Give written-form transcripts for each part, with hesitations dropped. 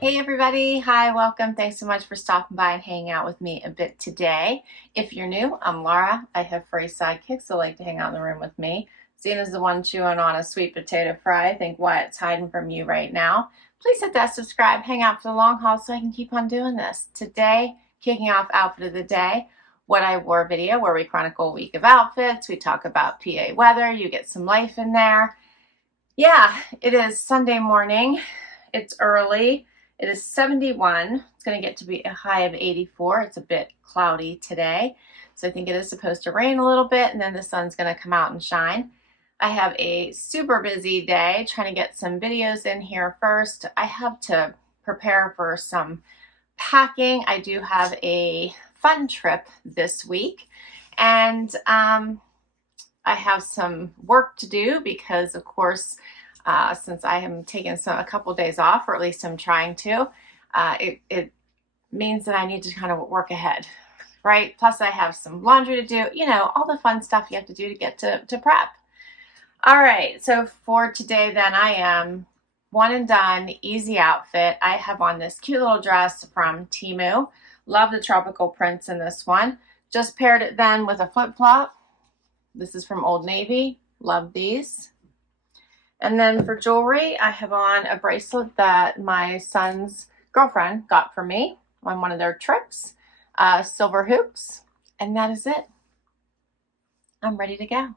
Hey everybody, hi, welcome. Thanks so much for stopping by and hanging out with me a bit today. If you're new, I'm Laura. I have furry sidekicks that like to hang out in the room with me. Seeing as the one chewing on a sweet potato fry, I think Wyatt's hiding from you right now. Please hit that subscribe, hang out for the long haul so I can keep on doing this. Today, kicking off outfit of the day, what I wore video where we chronicle a week of outfits. We talk about PA weather, you get some life in there. Yeah, it is Sunday morning. It's early. It is 71. It's going to get to be a high of 84. It's a bit cloudy today. So I think it is supposed to rain a little bit and then the sun's going to come out and shine. I have a super busy day trying to get some videos in here first. I have to prepare for some packing. I do have a fun trip this week and I have some work to do because of course since I am taking a couple days off, or at least I'm trying to, it means that I need to kind of work ahead, right? Plus I have some laundry to do, you know, all the fun stuff you have to do to get to prep. All right, so for today then I am one and done, easy outfit. I have on this cute little dress from Temu. Love the tropical prints in this one. Just paired it then with a flip-flop. This is from Old Navy. Love these. And then for jewelry, I have on a bracelet that my son's girlfriend got for me on one of their trips, silver hoops, and that is it. I'm ready to go.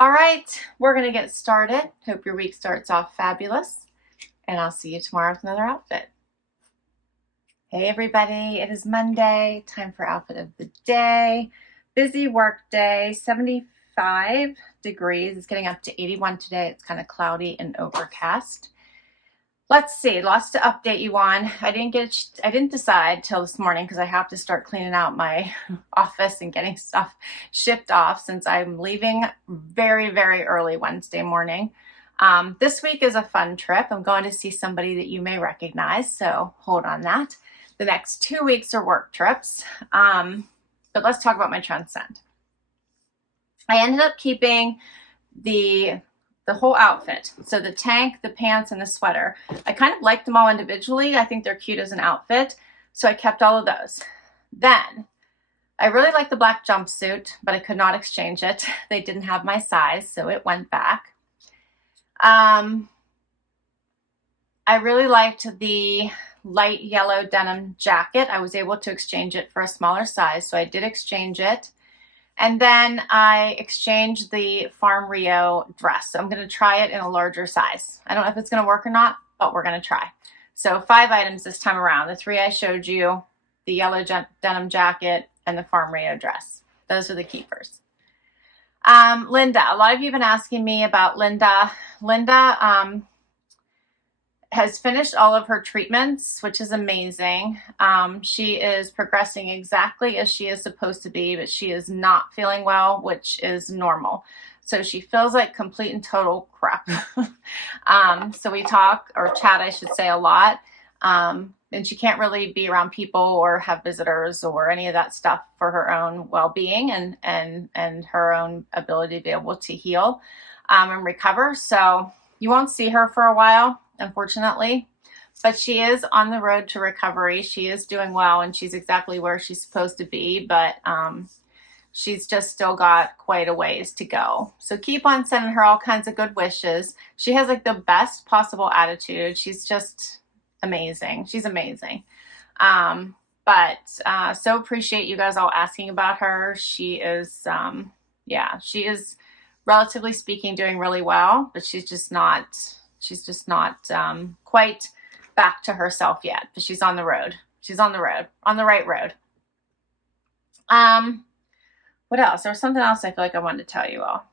All right, we're gonna get started. Hope your week starts off fabulous, and I'll see you tomorrow with another outfit. Hey everybody, it is Monday, time for outfit of the day. Busy work day, 75 degrees. It's getting up to 81 today. It's kind of cloudy and overcast. Let's see, lots to update you on. I didn't decide till this morning because I have to start cleaning out my office and getting stuff shipped off since I'm leaving very, very early Wednesday morning. This week is a fun trip. I'm going to see somebody that you may recognize, so hold on that. The next 2 weeks are work trips. But let's talk about my Trendsend. I ended up keeping the whole outfit. So the tank, the pants, and the sweater. I kind of liked them all individually. I think they're cute as an outfit. So I kept all of those. Then I really like the black jumpsuit, but I could not exchange it. They didn't have my size, so it went back. I really liked the light yellow denim jacket. I was able to exchange it for a smaller size, so I did exchange it. And then I exchanged the Farm Rio dress. So I'm going to try it in a larger size. I don't know if it's going to work or not, but we're going to try. So 5 items this time around. The 3 I showed you, the yellow denim jacket, and the Farm Rio dress. Those are the keepers. Linda, a lot of you have been asking me about Linda. Linda has finished all of her treatments, which is amazing. She is progressing exactly as she is supposed to be, but she is not feeling well, which is normal. So she feels like complete and total crap. So we talk, or chat, I should say, a lot. And she can't really be around people or have visitors or any of that stuff for her own well-being and her own ability to be able to heal and recover. So you won't see her for a while, unfortunately, but she is on the road to recovery. She is doing well and she's exactly where she's supposed to be, but she's just still got quite a ways to go. So keep on sending her all kinds of good wishes. She has like the best possible attitude. She's just amazing. She's amazing. So appreciate you guys all asking about her. She is, she is relatively speaking doing really well, but she's just not quite back to herself yet, but she's on the road. She's on the road, on the right road. What else? There was something else I feel like I wanted to tell you all.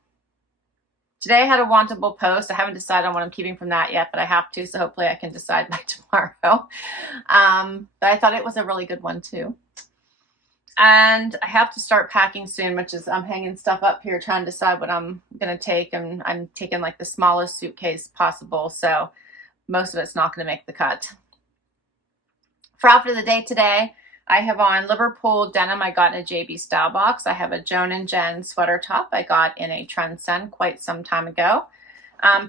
Today I had a Wantable post. I haven't decided on what I'm keeping from that yet, but I have to, so hopefully I can decide by tomorrow. But I thought it was a really good one too. And I have to start packing soon, which is I'm hanging stuff up here trying to decide what I'm going to take. And I'm taking like the smallest suitcase possible. So most of it's not going to make the cut. For outfit of the day today, I have on Liverpool denim I got in a JB Stylebox. I have a Joan and Jen sweater top I got in a Trendsend quite some time ago.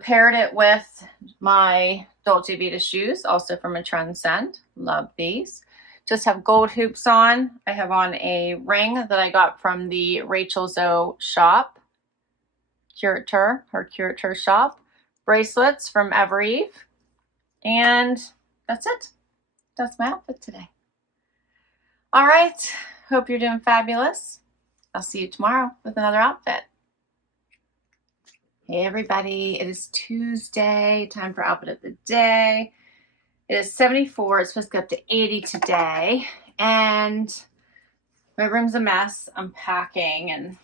Paired it with my Dolce Vita shoes, also from a Trendsend. Love these. Just have gold hoops on. I have on a ring that I got from the Rachel Zoe shop. Her curator shop. Bracelets from Evereve. And that's it. That's my outfit today. All right. Hope you're doing fabulous. I'll see you tomorrow with another outfit. Hey everybody, it is Tuesday, time for outfit of the day. It is 74, it's supposed to go up to 80 today, and my room's a mess. I'm packing and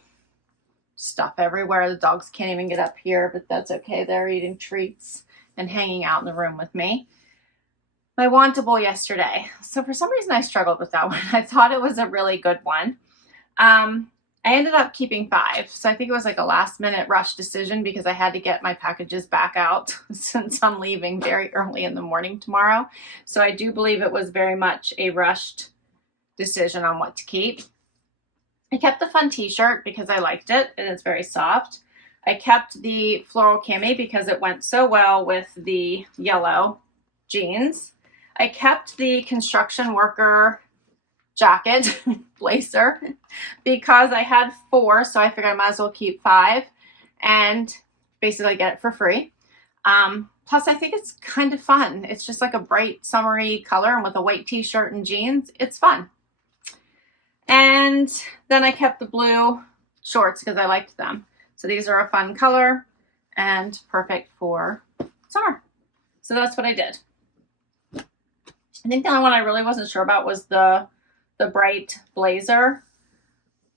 stuff everywhere. The dogs can't even get up here, but that's okay. They're eating treats and hanging out in the room with me. My Wantable yesterday. So for some reason I struggled with that one. I thought it was a really good one. I ended up keeping 5. So I think it was like a last minute rush decision because I had to get my packages back out since I'm leaving very early in the morning tomorrow. So I do believe it was very much a rushed decision on what to keep. I kept the fun t-shirt because I liked it and it's very soft. I kept the floral cami because it went so well with the yellow jeans. I kept the construction worker jacket blazer because I had 4, so I figured I might as well keep 5 and basically get it for free. Plus I think it's kind of fun. It's just like a bright summery color, and with a white t-shirt and jeans, it's fun. And then I kept the blue shorts because I liked them. So these are a fun color and perfect for summer. So that's what I did. I think the only one I really wasn't sure about was the bright blazer,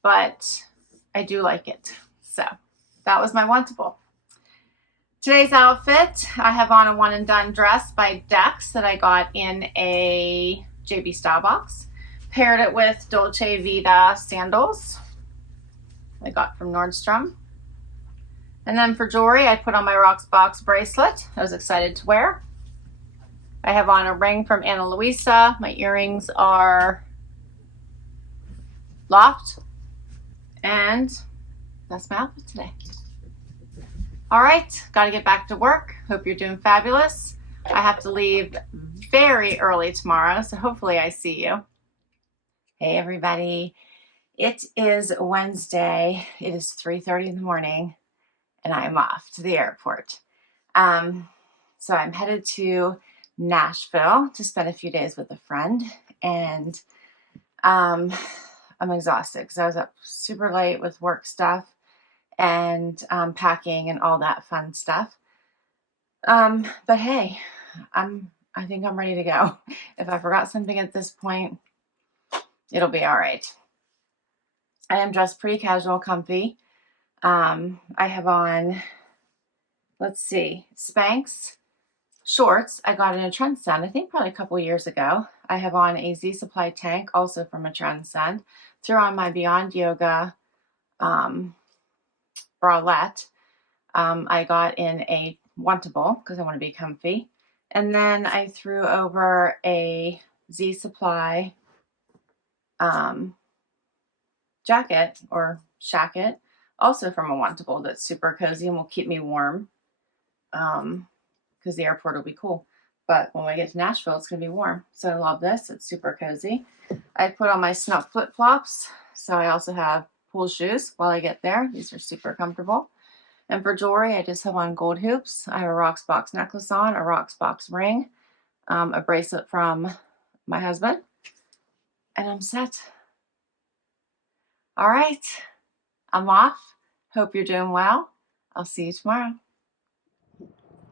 but I do like it. So that was my Wantable. Today's outfit, I have on a one and done dress by Dex that I got in a JB Stylebox. Paired it with Dolce Vita sandals I got from Nordstrom. And then for jewelry, I put on my Rocksbox bracelet I was excited to wear. I have on a ring from Ana Luisa. My earrings are Loft, and that's my outfit today. All right, got to get back to work. Hope you're doing fabulous. I have to leave very early tomorrow, so hopefully I see you. Hey everybody, it is Wednesday. It is 3:30 in the morning, and I'm off to the airport. So I'm headed to Nashville to spend a few days with a friend, and I'm exhausted because I was up super late with work stuff and packing and all that fun stuff. But hey, I think I'm ready to go. If I forgot something at this point, it'll be all right. I am dressed pretty casual, comfy. I have on, let's see, Spanx shorts I got in a Trendsend, I think probably a couple years ago. I have on a Z Supply tank, also from a Trendsend. Threw on my Beyond Yoga bralette. I got in a Wantable because I want to be comfy. And then I threw over a Z Supply jacket or Shacket, also from a Wantable, that's super cozy and will keep me warm. Because the airport will be cool. But when we get to Nashville, it's going to be warm. So I love this. It's super cozy. I put on my Sanuk flip-flops. So I also have pool shoes while I get there. These are super comfortable. And for jewelry, I just have on gold hoops. I have a Rocksbox necklace on, a Rocksbox ring, a bracelet from my husband. And I'm set. All right. I'm off. Hope you're doing well. I'll see you tomorrow.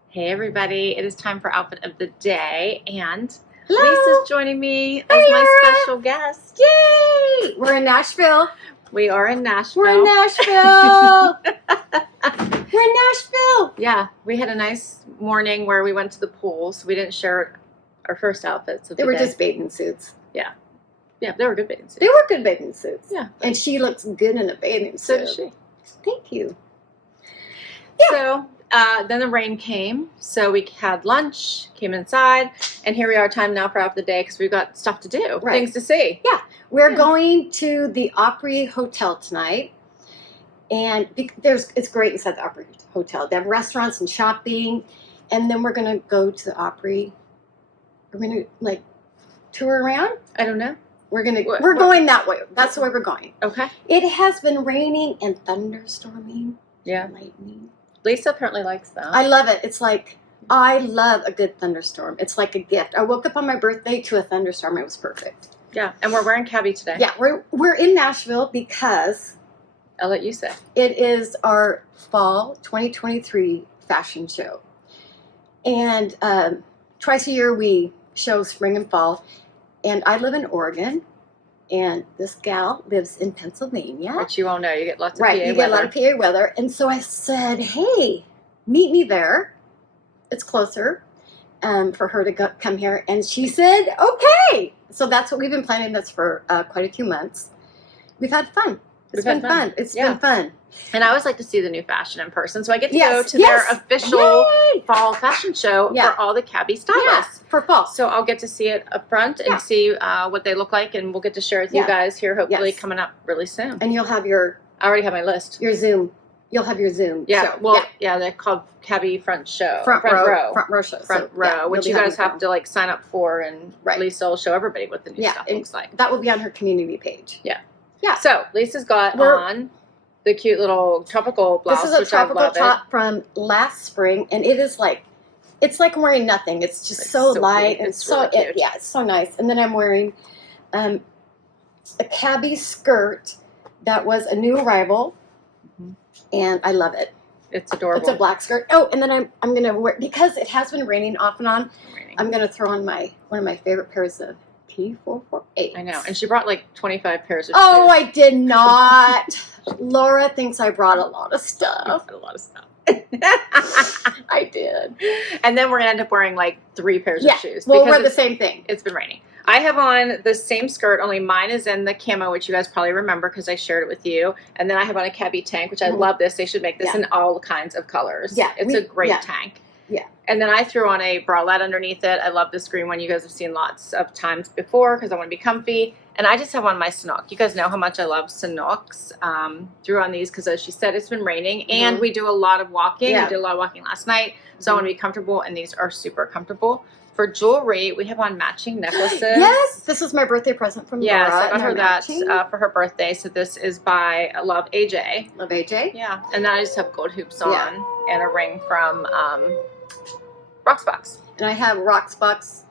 Hey everybody, it is time for outfit of the day, and Hello. Lisa's joining me as my special guest. Yay! We're in Nashville. We are in Nashville. We're in Nashville. We're in Nashville. Yeah, we had a nice morning where we went to the pool, so we didn't share our first outfits of They the were day. just bathing suits. Yeah, they were good bathing suits. They were good bathing suits. Yeah. And she looks good in a bathing So suit. did she. Thank you. So then the rain came, so we had lunch, came inside, and here we are, time now for out of the day because we've got stuff to do, Right. things to see. Yeah. We're going to the Opry Hotel tonight. And it's great inside the Opry Hotel. They have restaurants and shopping. and then we're gonna go to the Opry. We're gonna like tour around. I don't know. We're going that way. That's the way we're going. Okay. It has been raining and thunderstorming. Yeah. Lightning. Lisa apparently likes that. I love it. It's like, I love a good thunderstorm. It's like a gift. I woke up on my birthday to a thunderstorm. It was perfect. Yeah, and we're wearing Cabi today. Yeah, we're in Nashville because I'll let you say. it is our fall 2023 fashion show. And twice a year we show spring and fall. And I live in Oregon, and this gal lives in Pennsylvania. Which you all know, you get lots of PA right, you weather. get a lot of PA weather. And so I said, hey, meet me there. It's closer for her to come here. And she said, okay. So that's what we've been planning this for quite a few months. We've had fun. It's been fun. It's been fun. And I always like to see the new fashion in person. So I get to Yes, go to yes. their official Yay. fall fashion show Yeah. for all the Cabi Yeah, stylists. for fall. So I'll get to see it up front and Yeah. see what they look like, and we'll get to share with you Yeah. guys here hopefully Yes. coming up really soon. And you'll have your I already have my list. Zoom. You'll have your Zoom. Yeah, show. well, yeah, they're called Cabi Front Show. Front row. Front show. row, which you guys have to like sign up for, and Right. Lisa will show everybody what the new Yeah, stuff and looks like. that will be on her community page. Yeah. Yeah. So Lisa's got on the cute little tropical blouse, This is a which tropical I love top from last spring, and it is like, it's like wearing nothing. It's just It's so so light cute. and It's so really cute. yeah, it's so nice. And then I'm wearing a Cabi skirt that was a new arrival, and I love it. It's adorable. It's a black skirt. Oh, and then I'm gonna wear, because it has been raining off and on. I'm gonna throw on one of my favorite pairs of P448. I know, and she brought like 25 pairs of Oh, shoes. I did not. Laura thinks I brought a lot of stuff. A lot of stuff. I did. And then we're gonna end up wearing like 3 pairs Yeah, of shoes. we'll because wear the same thing. It's been raining. I have on the same skirt, only mine is in the camo, which you guys probably remember because I shared it with you. And then I have on a Cabi tank, which I love this. They should make this in all kinds of colors. Yeah, It's a great tank. Yeah. And then I threw on a bralette underneath it. I love this green one. You guys have seen lots of times before because I want to be comfy. And I just have on my Sanuk. You guys know how much I love Sanuks. Threw on these because, as she said, it's been raining. And we do a lot of walking. Yeah. We did a lot of walking last night. So I want to be comfortable, and these are super comfortable. For jewelry, we have on matching necklaces. Yes, this was my birthday present from Laura. Yeah, so I got and her they're that matching. for her birthday. So this is by Love AJ. Love AJ. Yeah, and then I just have gold hoops on Yeah. and a ring from Rocksbox. And I have Rocksbox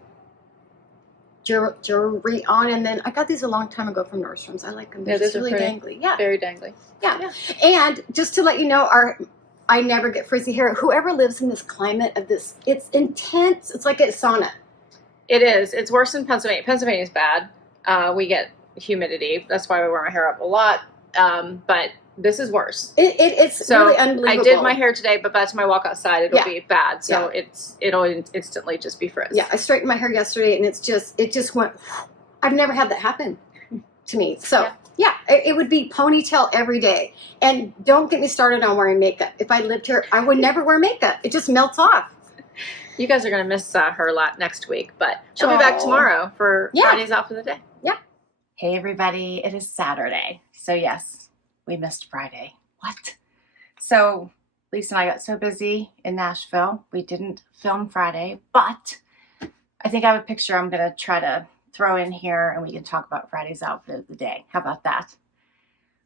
jewelry on, and then I got these a long time ago from Nordstrom's. I like them. They're just really dangly. Yeah. Very dangly. Yeah. And just to let you know, I never get frizzy hair. Whoever lives in this climate of this, it's intense. It's like a sauna. It is. It's worse in Pennsylvania. Pennsylvania's bad. We get humidity. That's why we wear my hair up a lot. But this is worse. It's So really unbelievable. I did my hair today, but by the time I walk outside, it'll be bad. So it'll instantly just be frizz. Yeah, I straightened my hair yesterday, and it just went. I've never had that happen to me. So yeah, it would be ponytail every day. And don't get me started on wearing makeup. If I lived here, I would never wear makeup. It just melts off. You guys are going to miss her a lot next week, but she'll be back tomorrow for Friday's Outfit of the Day. Yeah. Hey, everybody. It is Saturday. So, yes, we missed Friday. What? So, Lisa and I got so busy in Nashville. We didn't film Friday, but I think I have a picture I'm going to try to throw in here, and we can talk about Friday's outfit of the day. How about that?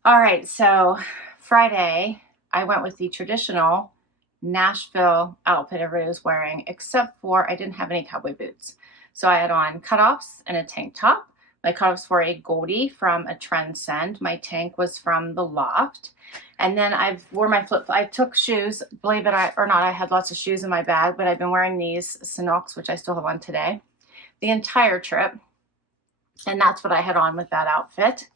All right, so Friday, I went with the traditional Nashville outfit everybody was wearing, except for I didn't have any cowboy boots. So I had on cutoffs and a tank top. My cutoffs were a Agolde from a Trendsend. My tank was from the Loft. And then I wore my flip. I took shoes, believe it or not, I had lots of shoes in my bag, but I've been wearing these Sanuks, which I still have on today, the entire trip. And that's what I had on with that outfit.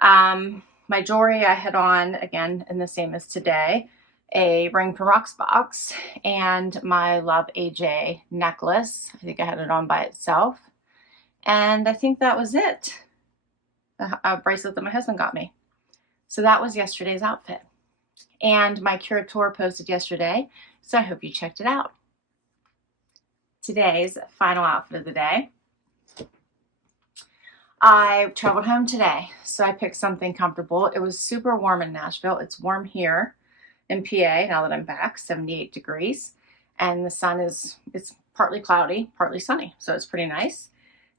My jewelry I had on, again, and the same as today, a ring from Rocksbox and my Love AJ necklace. I think I had it on by itself. And I think that was it. A bracelet that my husband got me. So that was yesterday's outfit. And my curator posted yesterday, so I hope you checked it out. Today's final outfit of the day. I traveled home today, so I picked something comfortable. It was super warm in Nashville. It's warm here in PA now that I'm back, 78 degrees. and the sun it's partly cloudy, partly sunny, so it's pretty nice.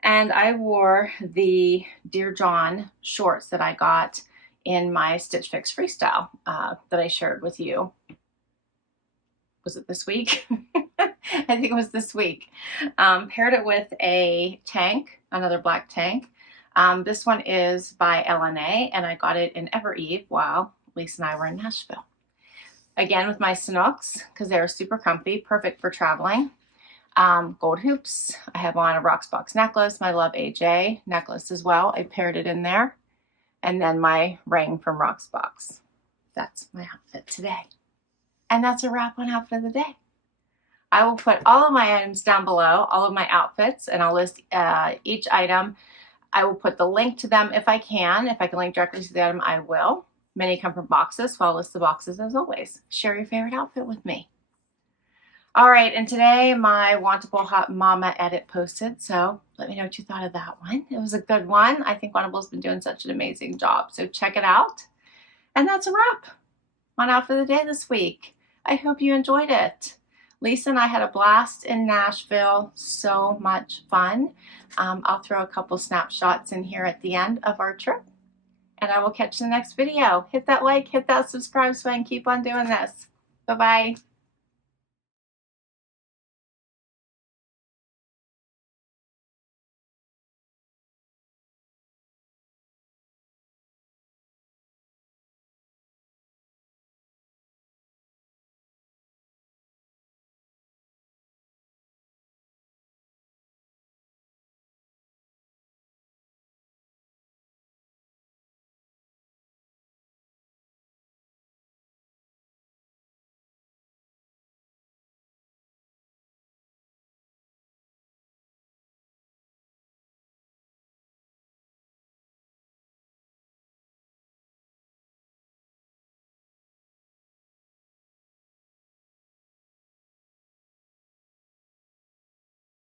And I wore the Dear John shorts that I got in my Stitch Fix Freestyle that I shared with you. Was it this week? I think it was this week. Paired it with a tank, another black tank. This one is by LNA, and I got it in Ever Eve while Lisa and I were in Nashville. Again with my Sanuks, because they're super comfy, perfect for traveling. Gold hoops. I have on a Rocksbox necklace, my Love AJ necklace as well. I paired it in there. And then my ring from Rocksbox. That's my outfit today. And that's a wrap on Outfit of the Day. I will put all of my items down below, all of my outfits, and I'll list each item. I will put the link to them if I can. If I can link directly to the item, I will. Many come from boxes, so I'll list the boxes as always. Share your favorite outfit with me. All right, and today my Wantable Hot Mama edit posted, so let me know what you thought of that one. It was a good one. I think Wantable's been doing such an amazing job, so check it out. And that's a wrap on Outfit of the Day this week. I hope you enjoyed it. Lisa and I had a blast in Nashville, so much fun. I'll throw a couple snapshots in here at the end of our trip, and I will catch you in the next video. Hit that like, hit that subscribe so I can keep on doing this. Bye-bye.